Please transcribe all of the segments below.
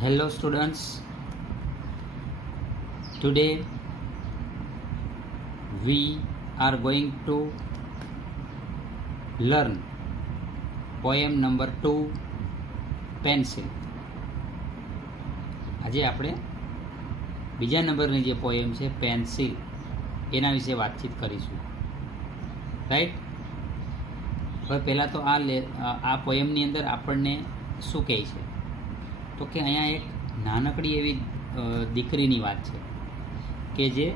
Hello students, today we are going to learn poem number 2 pencil. આજે આપણે બીજા નંબરની જે પોએમ છે પેન્સિલ એના વિશે વાતચીત કરીશું, રાઈટ. હવે પહેલાં તો આ પોએમની અંદર આપણને શું કહે છે તો કે અહીંયા એક નાનકડી એવી દીકરીની વાત છે કે જે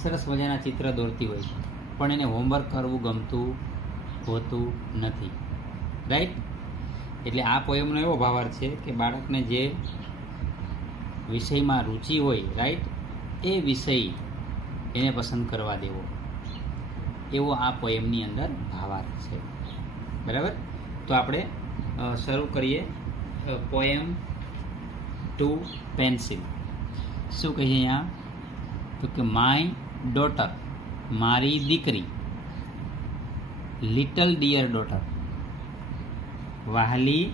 સરસ મજાના ચિત્ર દોરતી હોય છે પણ એને હોમવર્ક કરવું ગમતું હોતું નથી, રાઈટ. એટલે આ પોએમનો એવો ભાવાર્થ છે કે બાળકને જે વિષયમાં રુચિ હોય, રાઈટ, એ વિષય એને પસંદ કરવા દેવો, એવો આ પોએમની અંદર ભાવાર્થ છે, બરાબર. તો આપણે શરૂ કરીએ પોએમ 2 પેન્સિલ. શું કહીએ અહીંયા તો કે માય ડોટર, મારી દીકરી, લિટલ ડિયર ડોટર, વહાલી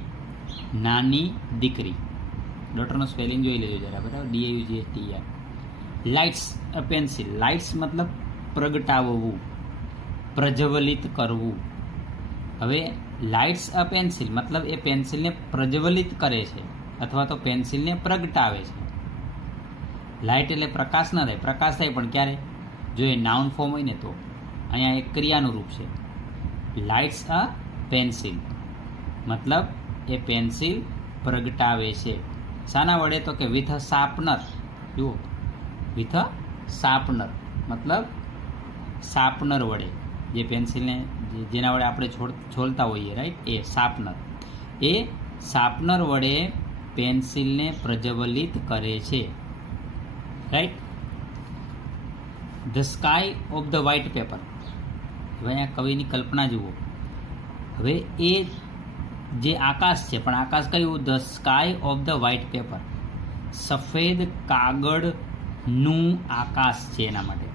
નાની દીકરી. ડોટરનો સ્પેલિંગ જોઈ લેજો જરા, બરાબર. DAUGHTER. Lights a pencil. Lights મતલબ પ્રગટાવવું, પ્રજ્વલિત કરવું. હવે લાઇટ્સ અ પેન્સિલ મતલબ એ પેન્સિલને પ્રજ્વલિત કરે છે અથવા તો પેન્સિલને પ્રગટાવે છે. લાઇટ એટલે પ્રકાશ ન થાય, પ્રકાશ થાય પણ ક્યારે? જો એ નાઉન ફોર્મ હોય ને તો. અહીંયા એક ક્રિયાનું રૂપ છે. લાઇટ્સ અ પેન્સિલ મતલબ એ પેન્સિલ પ્રગટાવે છે. શાના વડે? તો કે વિથ અ શાર્પનર. જુઓ, વિથ અ શાર્પનર મતલબ શાર્પનર વડે, જે પેન્સિલને જેના વડે આપણે છોલતા હોઈએ, રાઈટ, એ શાર્પનર. એ શાર્પનર વડે પેન્સિલને પ્રજ્વલિત કરે છે, right. The sky of the white paper. હવે અહીંયા કવિની કલ્પના જુઓ. હવે એ જે આકાશ છે, પણ આકાશ કયું? The sky of the white paper. સફેદ કાગળનું આકાશ છે એના માટે,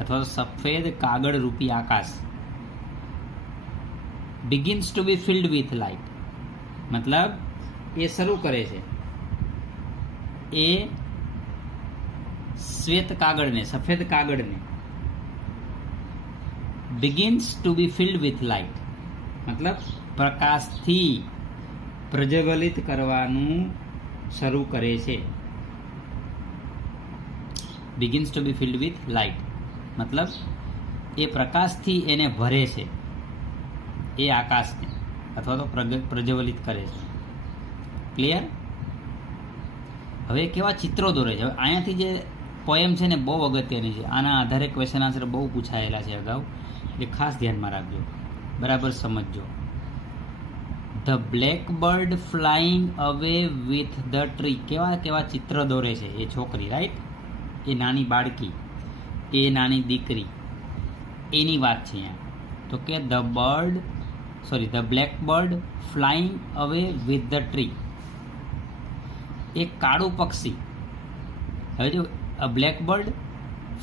અથવા તો સફેદ કાગળ રૂપી આકાશ. Begins to be filled with light મતલબ એ શરૂ કરે છે, એ શ્વેત કાગળને, સફેદ કાગળને begins to be filled with light મતલબ પ્રકાશથી પ્રજ્વલિત કરવાનું શરૂ કરે છે. Begins to be filled with light મતલબ એ પ્રકાશથી એને ભરે છે, એ આકાશને, અથવા તો પ્રજ્વલિત કરે છે. ક્લિયર? હવે કેવા ચિત્રો દોરે છે. હવે અહીંયાથી જે પોએમ છે ને બહુ અગત્યની છે. આના આધારે ક્વેશ્ચન આન્સર બહુ પૂછાયેલા છે અગાઉ, એટલે ખાસ ધ્યાનમાં રાખજો, બરાબર સમજજો. The black bird flying away with the tree. કેવા કેવા ચિત્ર દોરે છે એ છોકરી, રાઈટ. એ નાની બાળકી, એ નાની દીકરી, એની વાત છે અહીંયા. તો કે the black bird flying away with the tree. એક કાળું પક્ષી. હવે જો black bird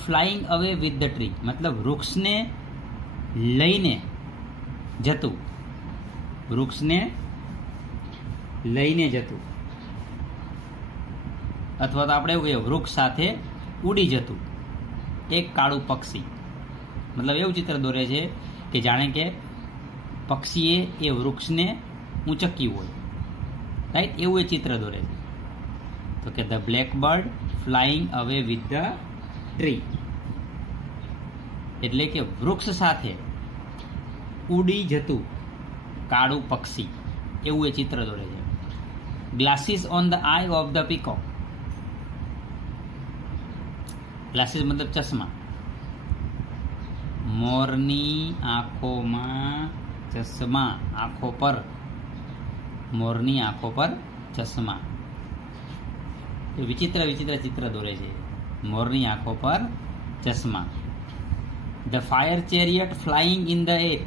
flying away with the tree મતલબ વૃક્ષને લઈને જતું, વૃક્ષને લઈને જતું, અથવા તો આપણે એવું કહીએ વૃક્ષ સાથે ઉડી જતું એક કાળું પક્ષી. મતલબ એવું ચિત્ર દોરે છે કે જાણે કે પક્ષીએ એ વૃક્ષને ઊંચક્યું હોય, રાઈટ, એવું એ ચિત્ર દોરે છે. તો કે the black bird flying away with the tree એટલે કે વૃક્ષ સાથે ઉડી જતું કાળું પક્ષી, એવું એ ચિત્ર દોરે છે. Glasses on the I of the peacock. Glasses મતલબ ચશ્મા. મોરની આંખોમાં ચશ્મા, આંખો પર, મોરની આંખો પર ચશ્મા. વિચિત્ર વિચિત્ર ચિત્ર દોરે છે. મોરની આંખો પર ચશ્મા. The fire chariot flying in the air.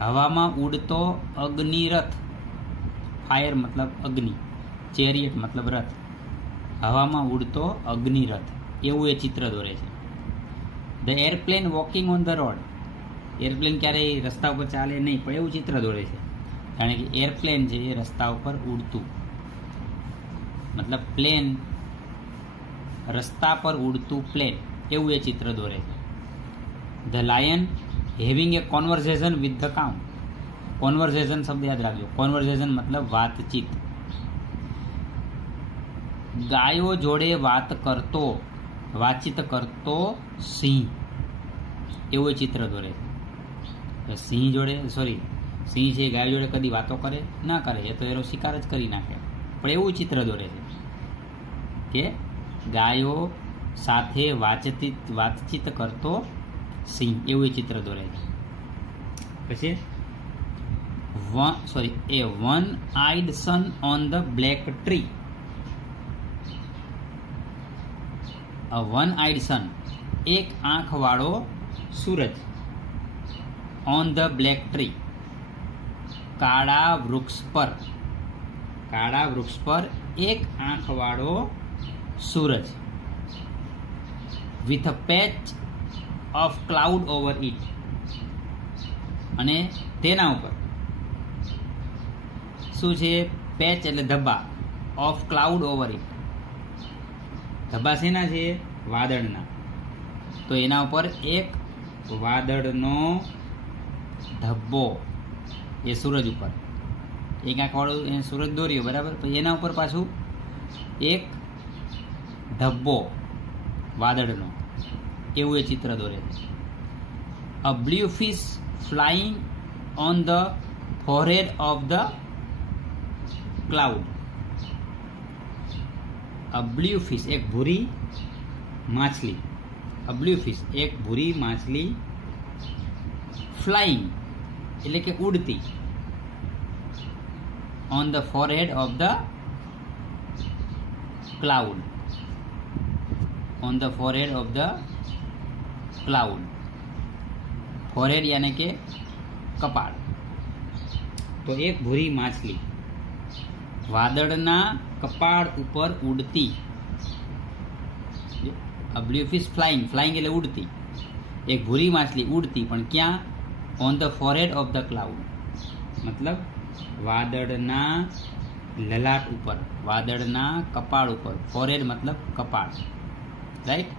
હવામાં ઉડતો અગ્નિરથ. ફાયર મતલબ અગ્નિ, ચેરિયટ મતલબ રથ. હવામાં ઉડતો અગ્નિરથ, એવું એ ચિત્ર દોરે છે. The airplane walking on the road. Airplane ક્યારેય રસ્તા ઉપર ચાલે નહીં, પણ એવું ચિત્ર દોરે છે જાણે કે એરપ્લેન છે એ રસ્તા ઉપર ઉડતું. મતલબ પ્લેન, રસ્તા પર ઉડતું પ્લેન, એવું એ ચિત્ર દોરે છે. The lion having A conversation with the cow. Conversation શબ્દ યાદ રાખજો. કોન્વર્ઝેશન મતલબ વાતચીત. ગાયો જોડે વાતચીત કરતો સિંહ, એવું એ ચિત્ર દોરે છે. સિંહ છે ગાયો જોડે કદી વાતો કરે ના કરે, એ તો એનો શિકાર જ કરી નાખે. પણ એવું ચિત્ર દોરે છે કે ગાયો સાથે વાતચીત કરતો સિંહ, એવું એ ચિત્ર દોરે છે. પછી એ one eyed sun on the black tree. One eyed sun, એક આંખવાળો સૂરજ. ઓન ધ બ્લેક ટ્રી, કાળા વૃક્ષ પર એક આંખવાળો સૂરજ. With a patch of cloud over it, અને તેના ઉપર શું છે? પેચ એટલે ધબ્બા, ઓફ ક્લાઉડ ઓવર ઇટ. ધબ્બા શેના છે? વાદળના. તો એના ઉપર એક વાદળનો ધબ્બો, એ સૂરજ ઉપર એક આંખવાળું એ સૂરજ દોર્યો, બરાબર. તો એના ઉપર પાછું એક ધબ્બો વાદળનો, એવું એ ચિત્ર દોરે છે. A blue fish flying on the forehead of the cloud. A blue fish, એક ભૂરી માછલી. અ બ્લુ ફિશ, એક ભૂરી માછલી. ફ્લાઇંગ એટલે કે ઉડતી. On the forehead of the cloud. On the forehead of the cloud. Forehead યાને કે કપાળ. તો એક ભૂરી માછલી વાદળના કપાળ ઉપર ઉડતી. અ બ્લુ ફિશ ફ્લાઇંગ, ફ્લાઇંગ એટલે ઉડતી. એક ભૂરી માછલી ઉડતી, પણ ક્યાં? On the forehead of the cloud, મતલબ વાદળના લલાટ ઉપર, વાદળના કપાળ ઉપર. ફોરહેડ મતલબ કપાળ, right.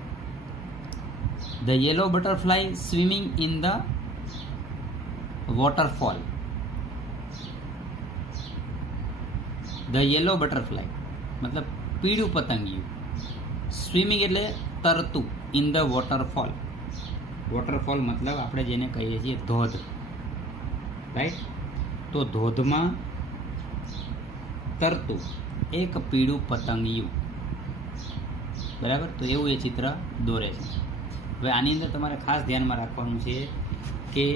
The yellow butterfly swimming in the waterfall. The yellow butterfly મતલબ પીળું પતંગિયું. સ્વિમિંગ એટલે તરતું. In the waterfall. વોટરફોલ મતલબ આપણે જેને કહીએ છીએ ધોધ, રાઈટ. તો ધોધમાં તરતું એક પીળું પતંગિયું, બરાબર. તો એવું એ ચિત્ર દોરે છે. હવે આની અંદર તમારે ખાસ ધ્યાનમાં રાખવાનું છે કે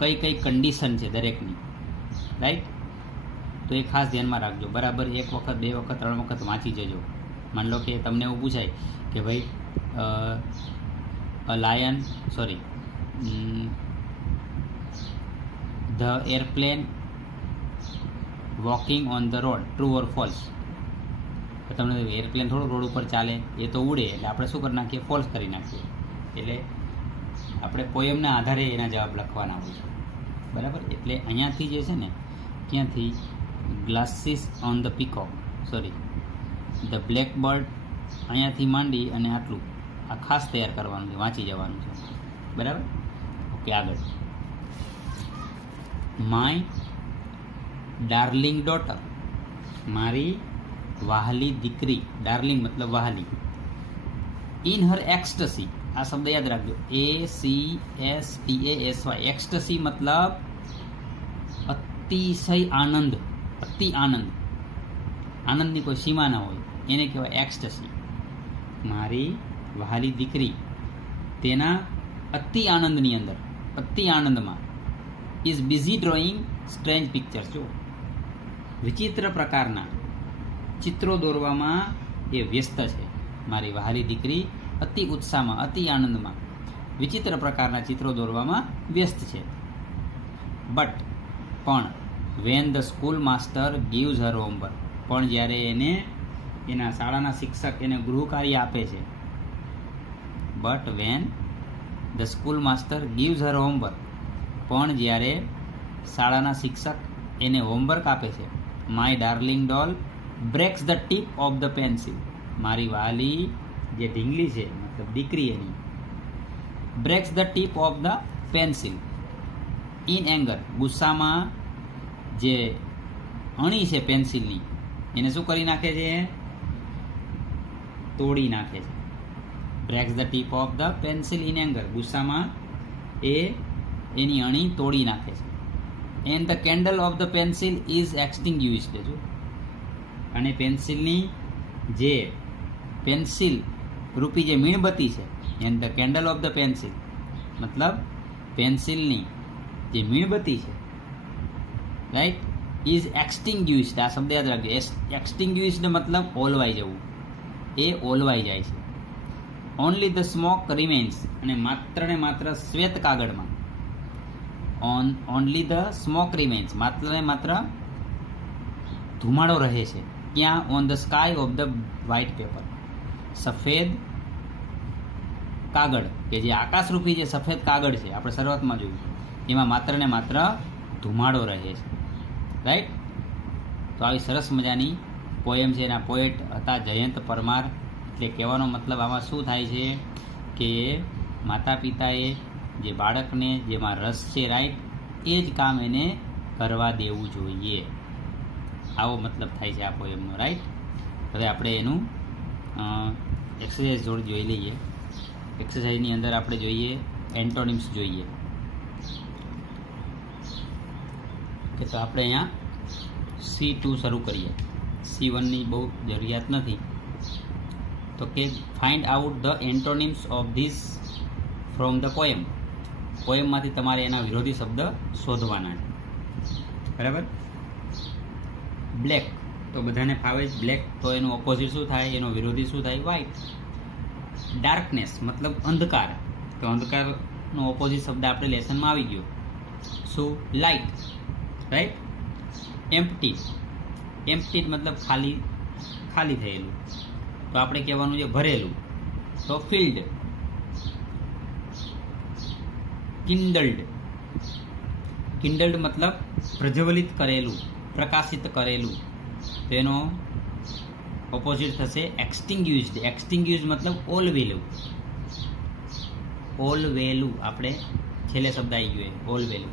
કઈ કઈ કન્ડિશન છે દરેકની, રાઈટ. તો એ ખાસ ધ્યાનમાં રાખજો. બરાબર 1 વખત 2 વખત 3 વખત વાંચી જજો. માની લો કે તમને એવું પૂછાય કે ભાઈ the airplane walking on the road, true or false. તો તમને એરપ્લેન થોડું રોડ ઉપર ચાલે, એ તો ઉડે, એટલે આપણે શું કરી નાખીએ? ફોલ્સ કરી નાખીએ. એટલે આપણે પોયમના આધારે એના જવાબ લખવાના હોય છે, બરાબર. એટલે અહીંયાથી જે છે ને, ક્યાંથી glasses on the peacock, the black bird, અહીંયાથી માંડી અને આટલું આ ખાસ તૈયાર કરવાનું છે, વાંચી જવાનું છે, બરાબર. ઓકે, આગળ. માય ડાર્લિંગ ડોટર, મારી વહાલી દીકરી. ડાર્લિંગ મતલબ વહાલી. ઇન હર એક્સ્ટસી, આ શબ્દ યાદ રાખજો. ACSTASY. એક્સ્ટસી મતલબ અતિશય આનંદ, અતિ આનંદ. આનંદની કોઈ સીમા ના હોય, એને કહેવાય એક્સ્ટસી. મારી વહાલી દીકરી તેના અતિ આનંદની અંદર, અતિ આનંદમાં. Is busy drawing strange pictures. જો વિચિત્ર પ્રકારના ચિત્રો દોરવામાં એ વ્યસ્ત છે. મારી વહાલી દીકરી અતિ ઉત્સાહમાં, અતિ આનંદમાં વિચિત્ર પ્રકારના ચિત્રો દોરવામાં વ્યસ્ત છે. બટ પણ van the school master gives her homework, પણ જ્યારે એને એના શાળાના શિક્ષક એને ગૃહ કાર્ય આપે છે. But when the school master gives her homework, પણ જ્યારે શાળાના શિક્ષક એને હોમવર્ક આપે છે. My darling doll breaks the tip of the pencil. મારી વાલી જે ઢીંગલી છે મતલબ દીકરી એની, breaks the tip of the pencil in anger. ગુસ્સામાં જે અણી છે પેન્સિલની એને શું કરી નાખે છે? તોડી નાખે છે. Breaks the tip of the pencil in anger. ગુસ્સામાં એ એની અણી તોડી નાખે છે. And the candle of the pencil is extinguished. જો અને પેન્સિલની જે પેન્સિલ રૂપી જે મીણબત્તી છે, and the candle of the pencil મતલબ પેન્સિલની જે મીણબત્તી છે, રાઈટ, ઇઝ એક્સટિંગ્યુઇશ્ડ. આ શબ્દ યાદ રાખજો. એક્સટિંગ્યુઇશ્ડ મતલબ ઓલવાઈ જવું. એ ઓલવાઈ જાય છે. Only the smoke remains. અને માત્ર ને માત્ર શ્વેત કાગળમાં ઓનલી ધ સ્મોક રિમેન્સ, માત્ર ને માત્ર ધુમાડો રહે છે. ક્યાં? On the sky of the white paper. સફેદ કાગળ કે જે આકાશરૂપી જે સફેદ કાગળ છે આપણે શરૂઆતમાં જોયું, એમાં માત્ર ને માત્ર ધુમાડો રહે છે. રાઈટ. તો આવી સરસ મજાની પોએમ છે. એના પોએટ હતા જયંત પરમાર. એટલે કહેવાનો મતલબ આમાં શું થાય છે કે માતા પિતાએ જે બાળકને જેમાં રસ છે, રાઈટ, એ જ કામ એને કરવા દેવું જોઈએ. આવો મતલબ થાય છે આ પોએમનો. રાઈટ. હવે આપણે એનું એક્સરસાઇઝ જોડે જોઈ લઈએ. એક્સરસાઇઝની અંદર આપણે જોઈએ એન્ટોનિમ્સ જોઈએ. કે તો આપણે અહીંયા C2 શરૂ કરીએ. C1ની બહુ જરૂરિયાત નથી. તો કે find out the antonyms of this from the poem. પોએમમાંથી તમારે એના વિરોધી શબ્દ શોધવાના છે. બરાબર. બ્લેક તો બધાને ફાવે જ બ્લેક. તો એનું ઓપોઝિટ શું થાય? એનો વિરોધી શું થાય? વ્હાઇટ. ડાર્કનેસ મતલબ અંધકાર. તો અંધકારનો ઓપોઝિટ શબ્દ આપણે લેસનમાં આવી ગયો. શું? લાઇટ. રાઈટ. એમ્પ્ટી. એમ્પ્ટી મતલબ ખાલી ખાલી થયેલું. તો આપણે કહેવાનું છે ભરેલું. તો ફિલ્ડ. કિન્ડલ્ડ. કિન્ડલ્ડ મતલબ પ્રજ્વલિત કરેલું, પ્રકાશિત કરેલું. તેનો ઓપોઝિટ થશે એક્સટિંગ્યુઇશ્ડ. એક્સટિંગ્યુઇશ્ડ મતલબ ઓલવેલું. ઓલવેલું આપણે છેલ્લે શબ્દ આવી ગયો ઓલવેલું.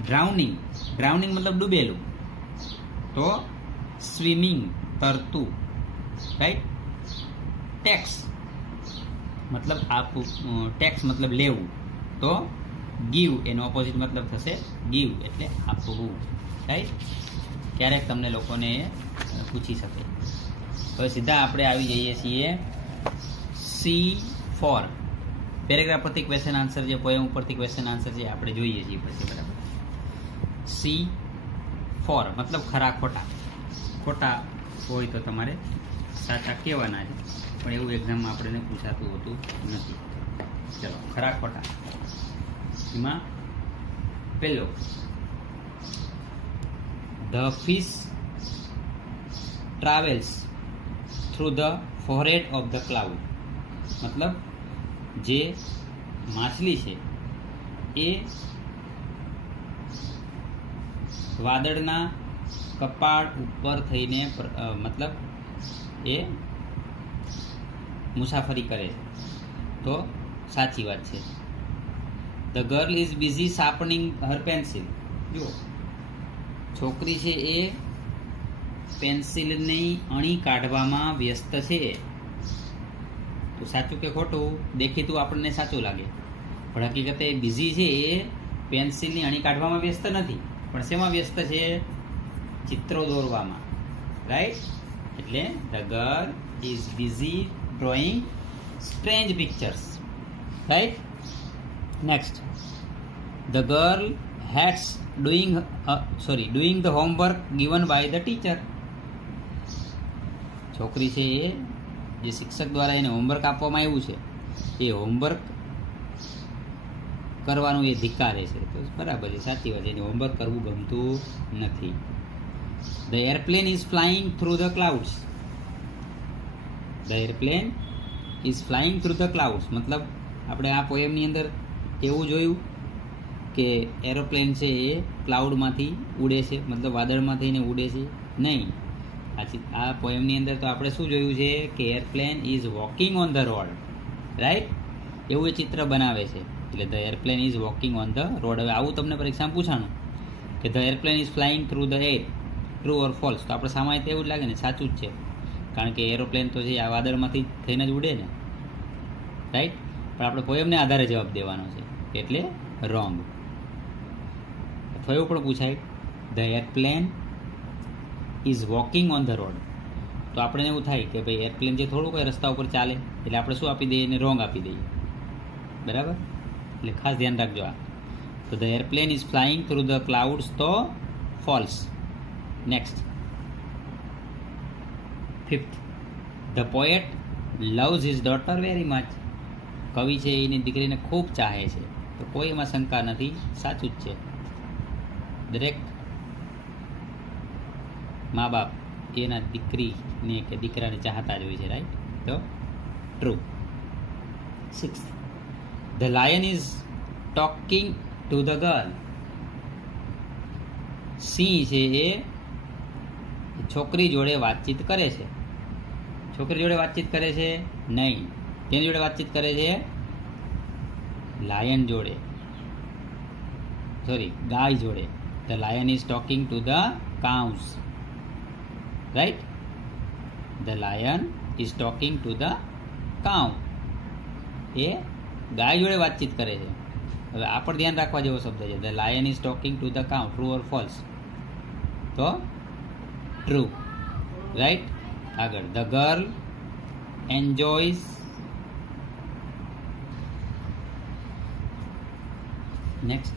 ડ્રાઉનિંગ. ડ્રાઉનિંગ મતલબ ડૂબેલું. તો સ્વિમિંગ, તરતું. રાઈટ. ટેક્સ મતલબ આપવું. ટેક્સ મતલબ લેવું. તો ગીવ એનો ઓપોઝિટ મતલબ થશે ગીવ એટલે આપવું. રાઈટ. ક્યારેક તમને લોકોને પૂછી શકે. હવે સીધા આપણે આવી જઈએ છીએ C4. પેરેગ્રાફ પરથી ક્વેશ્ચન આન્સર, જે પોએમ ઉપરથી ક્વેશ્ચન આન્સર છે આપણે જોઈએ છીએ પછી. બરાબર. C4 મતલબ ખરા ખોટા. ખોટા હોય તો તમારે સાચા કહેવાના છે, પણ એવું એક્ઝામમાં આપણને પૂછાતું હોતું નથી. ચલો, ખરા ખોટા. એમાં પહેલો, the fish travels through the forehead of the cloud. મતલબ જે માછલી છે એ વાદળના કપાળ ઉપર થઈને મતલબ એ મુસાફરી કરે છે. તો સાચી વાત છે. The girl is busy શાર્પનિંગ Har pencil. જુઓ, છોકરી છે એ પેન્સિલની અણી કાઢવામાં વ્યસ્ત છે. તો સાચું કે ખોટું? દેખીતું આપણને સાચું લાગે, પણ હકીકતે બિઝી છે એ પેન્સિલની અણી કાઢવામાં વ્યસ્ત નથી, પણ શેમાં વ્યસ્ત છે? ચિત્રો દોરવામાં. રાઈટ. એટલે the girl is busy drawing strange pictures. Right. Next, the girl hates doing the homework given by the teacher. છોકરી છે એ જે શિક્ષક દ્વારા એને હોમવર્ક આપવામાં આવ્યું છે એ હોમવર્ક કરવાનું એ ધિક્કારે છે. તો બરાબર છે, સાચી વાત છે. એને હોમવર્ક કરવું ગમતું નથી. The airplane is flying through the clouds. The airplane is flying through the clouds મતલબ આપણે આ પોએમની અંદર એવું જોયું કે એરોપ્લેન છે એ ક્લાઉડમાંથી ઉડે છે, મતલબ વાદળમાં થઈને ઉડે છે? નહીં. આ પોએમની અંદર તો આપણે શું જોયું છે કે airplane is walking on the road, right? એવું એ ચિત્ર બનાવે છે. એટલે the airplane is walking on the road. હવે આવું તમને પરીક્ષામાં પૂછાનું કે the airplane is flying through the air, true or false? તો આપણે સામાન્ય એવું જ લાગે ને, સાચું જ છે, કારણ કે એરોપ્લેન તો છે આ વાદળમાંથી થઈને જ ઉડે ને, રાઈટ? પણ આપણે પોએમને આધારે જવાબ દેવાનો છે, એટલે રોંગ. અથવા એવું પણ પૂછાય the airplane is walking on the road. તો આપણે એવું થાય કે ભાઈ એરપ્લેન જે થોડું કોઈ રસ્તા ઉપર ચાલે, એટલે આપણે શું આપી દઈએ? એને રોંગ આપી દઈએ, બરાબર? એટલે ખાસ ધ્યાન રાખજો આ. તો the airplane is flying through the clouds, તો false. Next, 5th, the poet loves his daughter very much. કવિ છે એની દીકરીને ખૂબ ચાહે છે. તો કોઈ એમાં શંકા નથી, સાચું જ છે. દરેક મા બાપ એના દીકરીને કે દીકરાને ચાહતા જ હોય છે, રાઈટ? તો true. 6th, the lion is talking to the girl. સિંહ છે એ છોકરી જોડે વાતચીત કરે છે. છોકરી જોડે વાતચીત કરે છે? નહીં. તેની જોડે વાતચીત કરે છે? લાયન જોડે, સોરી, ગાય જોડે. The lion is talking to the cows, right? The lion is talking to the cow. એ ગાય જોડે વાતચીત કરે છે. હવે આ પણ ધ્યાન રાખવા જેવો શબ્દ છે. The lion is talking to the cow, true or false? તો ટ્રુ, રાઈટ? આગળ, the girl enjoys, next,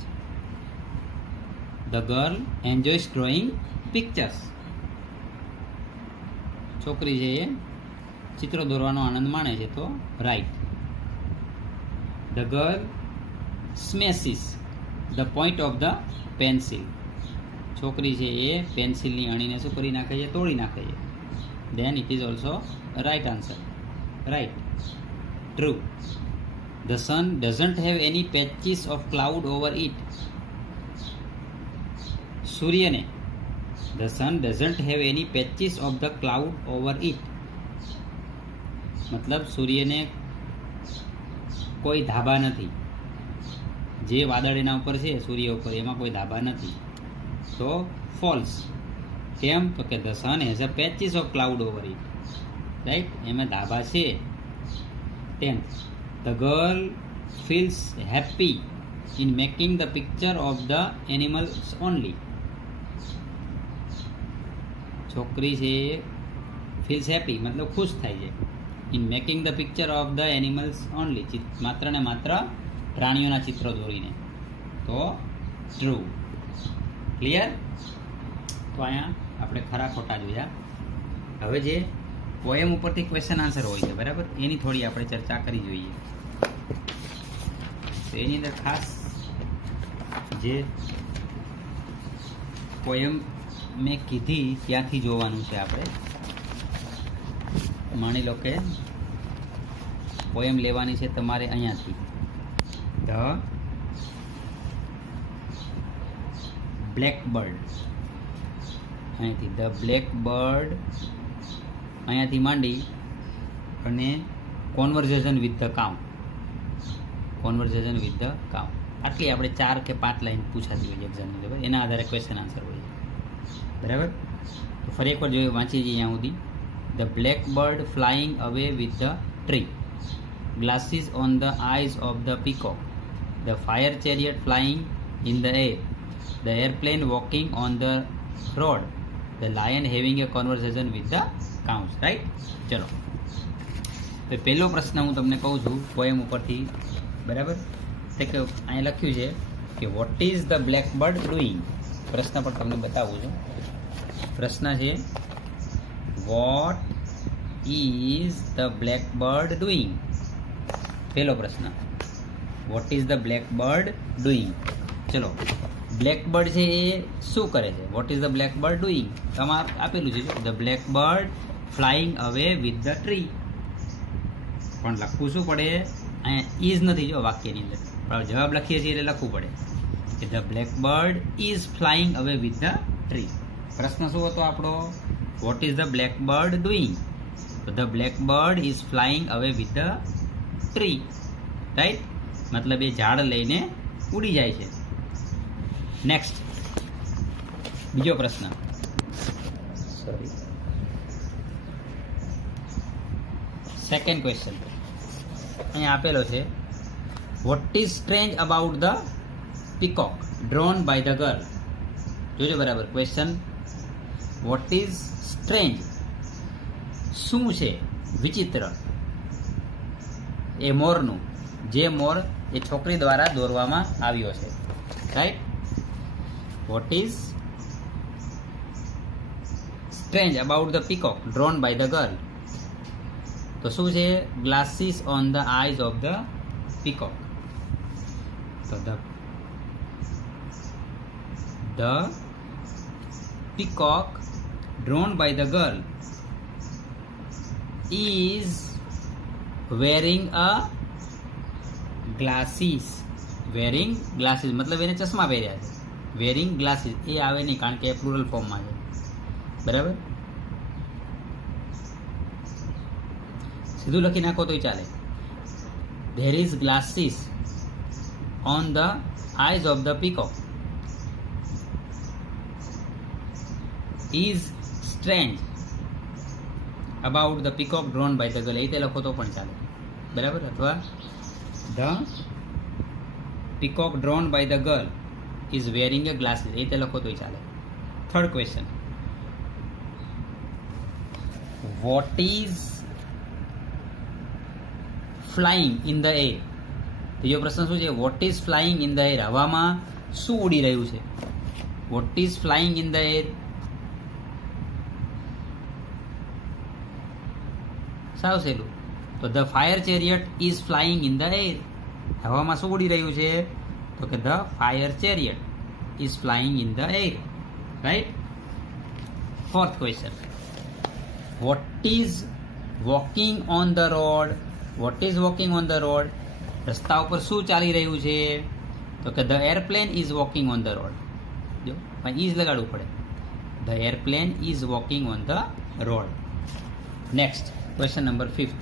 the girl enjoys drawing pictures. છોકરી છે એ ચિત્રો દોરવાનો આનંદ માણે છે, તો right. The girl smashes the point of the pencil. છોકરી છે એ પેન્સિલની અણીને શું કરી નાખે છે? તોડી નાખે છે. then it is also a right answer, right? True. The sun doesn't have any patches of cloud over it. સૂર્યને, the sun doesn't have any patches of the cloud over it. મતલબ સૂર્યને કોઈ ધાબા નથી. જે વાદળ એના ઉપર છે, સૂર્ય ઉપર, એમાં કોઈ ધાબા નથી. તો ફોલ્સ. કેમ? તો કે the sun has a patches of cloud over it, right? એમાં ધાબા છે. 10th, the girl feels happy in making the picture of the animals only. છોકરી છે ફીલ્સ હેપી મતલબ ખુશ થાય છે. In making the picture of the animals only, માત્ર ને માત્ર પ્રાણીઓના ચિત્રો દોરીને. તો ટ્રુ. ક્લિયર? તો અહીંયા આપણે ખરા ખોટા જોયા. હવે જે પોએમ ઉપરથી ક્વેશ્ચન આન્સર હોય છે, બરાબર, એની થોડી આપણે ચર્ચા કરી જોઈએ. તો એની અંદર ખાસ જે પોએમ મેં કીધી ત્યાંથી જોવાનું છે આપણે. માની લો કે પોએમ લેવાની છે તમારે અહીંયાથી. ધ બ્લેકબર્ડ, અહીંયાથી ધ બ્લેકબર્ડ, અહીંયાથી માંડી અને conversation with the cow, conversation with the cow. આટલી આપણે 4 કે 5 લાઈન પૂછાતી હોય એક્ઝામની અંદર, એના આધારે ક્વેશ્ચન આન્સર હોય, બરાબર? તો ફરી એકવાર જોઈએ, વાંચી જઈએ અહીંયા સુધી. The blackbird flying away with the tree, glasses on the eyes of the peacock, the fire chariot flying in the air, the airplane walking on the road, the lion having a conversation with the cows, right? ચલો, તો પહેલો પ્રશ્ન હું તમને કહું છું poem ઉપરથી, બરાબર? તે કે અહીંયા લખ્યું છે કે vote is the blackbird doing. પ્રશ્ન પણ તમને બતાવું છું. પ્રશ્ન છે what is the blackbird doing. પહેલો પ્રશ્ન, vote is the blackbird doing. ચલો, બ્લેકબર્ડ છે એ શું કરે છે? What is the blackbird doing? તમારે આપેલું છે the blackbird flying away with the tree. પણ લખવું શું પડે? અહીંયા ઇઝ નથી જો વાક્યની અંદર, પણ જવાબ લખીએ છીએ એટલે લખવું પડે. The black bird is flying away with the tree. પ્રશ્ન શું હતો આપણો? What is the black bird doing? તો the black bird is flying away with the tree. Right, મતલબ એ ઝાડ લઈને ઉડી જાય છે. નેક્સ્ટ, બીજો પ્રશ્ન. સોરી, સેકન્ડ ક્વેશ્ચન અહીંયા આપેલો છે. What is strange about the peacock drawn by the girl? જોજો બરાબર ક્વેશ્ચન. વોટ ઇઝ સ્ટ્રેન્જ, શું છે વિચિત્ર એ મોરનું, જે મોર એ છોકરી દ્વારા દોરવામાં આવ્યો છે. Right, what is strange about the peacock drawn by the girl? તો શું છે? Glasses on the eyes of the peacock. તો the peacock drawn by the girl is wearing a glasses. wearing glasses મતલબ એને ચશ્મા પહેર્યા છે. wearing glasses એ આવે નહીં, કારણ કે એ પ્લુરલ ફોર્મમાં છે. બરાબર, સીધું લખી નાખો તોય ચાલે. there is glasses on the eyes of the peacock is strange about the peacock drawn by the girl. એ તે લખો તો પણ ચાલે. બરાબર, અથવા the peacock drawn by the girl is wearing a glasses એ તે લખો તોય ચાલે. Third question. what is flying in the air? ત્રીજો પ્રશ્ન શું છે? What is flying in the air? હવામાં શું ઉડી રહ્યું છે? What is flying in the air? સાવ સહેલું. તો the fire chariot is flying in the air. હવામાં શું ઉડી રહ્યું છે? તો કે the fire chariot is flying in the air. Right. Fourth question. What is walking on the road? What is walking on the road? રસ્તા ઉપર શું ચાલી રહ્યું છે? તો કે the airplane is walking on the road. જો પણ ઇઝ લગાડવું પડે. The airplane is walking on the road. Next question number 5th.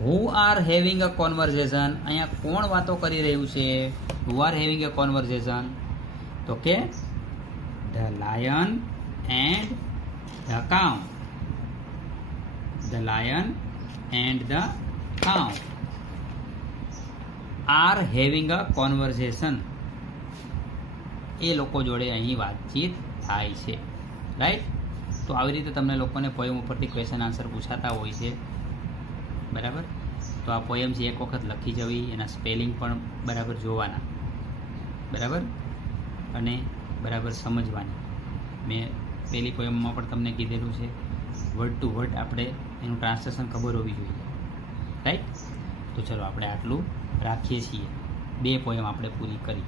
Who are having a conversation? અહીંયા કોણ વાતો કરી રહ્યું છે? Who are having a conversation? તો કે the lion and the cow. The lion and the cow are having a conversation. એ લોકો જોડે અહીં વાતચીત થાય છે. રાઈટ. તો આવી રીતે તમને લોકોને પોયમ ઉપરથી ક્વેશ્ચન આન્સર પૂછાતા હોય છે. બરાબર, તો આ પોયમ છે એક વખત લખી જવી, એના સ્પેલિંગ પણ બરાબર જોવાના. બરાબર, અને બરાબર સમજવાની. મેં પહેલી પોયમમાં પણ તમને કીધેલું છે, વર્ડ ટુ વર્ડ આપણે એનું ટ્રાન્સલેશન ખબર હોવી જોઈએ. રાઈટ. તો ચલો આપણે આટલું રાખીએ છીએ. 2 પોયમ આપણે પૂરી કરી.